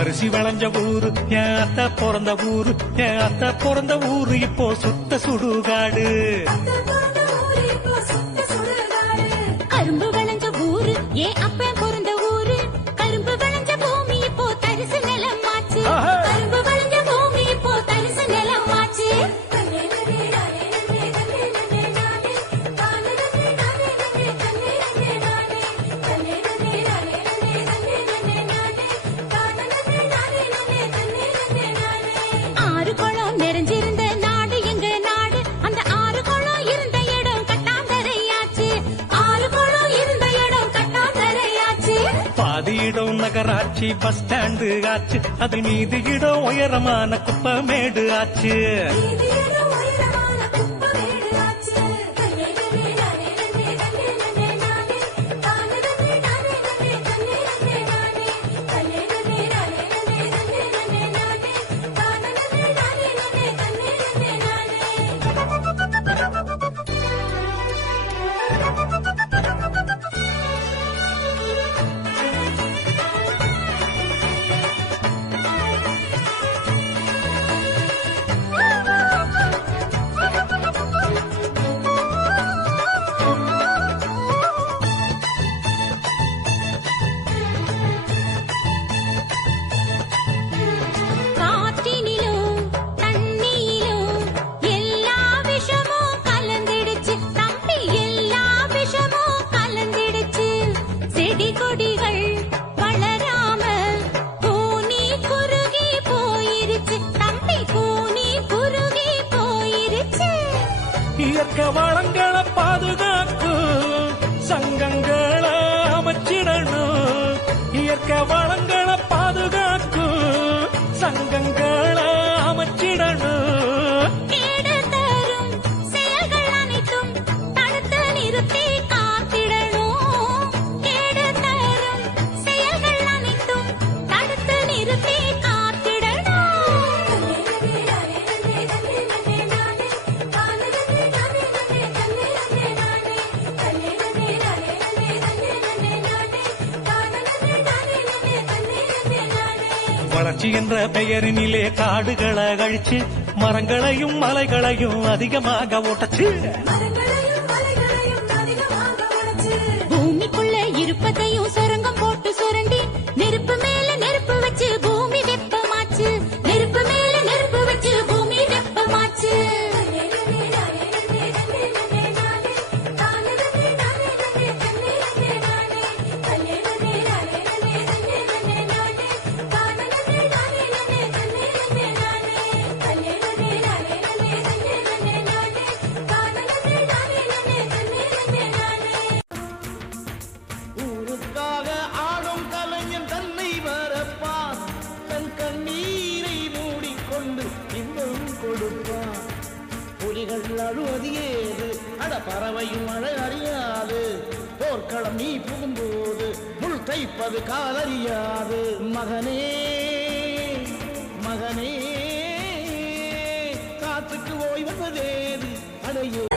அரிசி வளைஞ்ச ஊரு என் அத்தை பிறந்த ஊரு, என் அத்தை பிறந்த ஊரு இப்போ சுத்த சுடுகாடு. கரும்பு விளைஞ்ச ஊரு என் அப்ப பிறந்த ஊரு, கரும்பு விளைஞ்ச பூமி இப்போ தரிசு நிலம் ஆச்சு. கரும்பு விளைஞ்ச பூமி இப்போ தரிசு நிலம் ஆச்சு. ஆறு குளம் நிறைஞ்சிருந்த நாடு எங்க நாடு, அந்த ஆறு குளம் இருந்த இடம் கட்டாந்தரையாச்சு. ஆறு குளம் இருந்த இடம் கட்டாந்தரையாச்சு. பாதி இடம் நகராட்சி பஸ் ஸ்டாண்டு ஆச்சு, அதில் மீதி இடம் உயரமான குப்பமேடு ஆச்சு. இயற்கை வளங்களை பாதுகாக்கும் சங்கங்களை அமைச்சிடணும். இயற்கை வளங்களை பாதுகாக்கும் சங்கங்களை அமைச்சிடணும். செயல்கள் அனைத்தும் தடுத்து நிறுத்தி காத்திடணும். கேடு தரும் செயல்கள் அனைத்தும் தடுத்து நிறுத்தி வளர்ச்சி என்ற பெயரினிலே காடுகளை அழிச்சு மரங்களையும் மலைகளையும் அதிகமாக ஓட்டச்சு. பூமிக்குள்ள இருப்பதையும் சுரங்கம் போட்டு சுரண்டி நெருப்பு மேல நெருப்பு வச்சு பூமி வெப்பமாச்சு. நெருப்பு மேல நெருப்பு வச்சு பூமி வெப்பமாச்சு. அழுவது ஏது அட பறவையும் மழை அறியாது. போர்க்களம் நீ புகும்போது முள் தைப்பது காலறியாது. மகனே மகனே காற்றுக்கு ஓய்வதேது அடையோ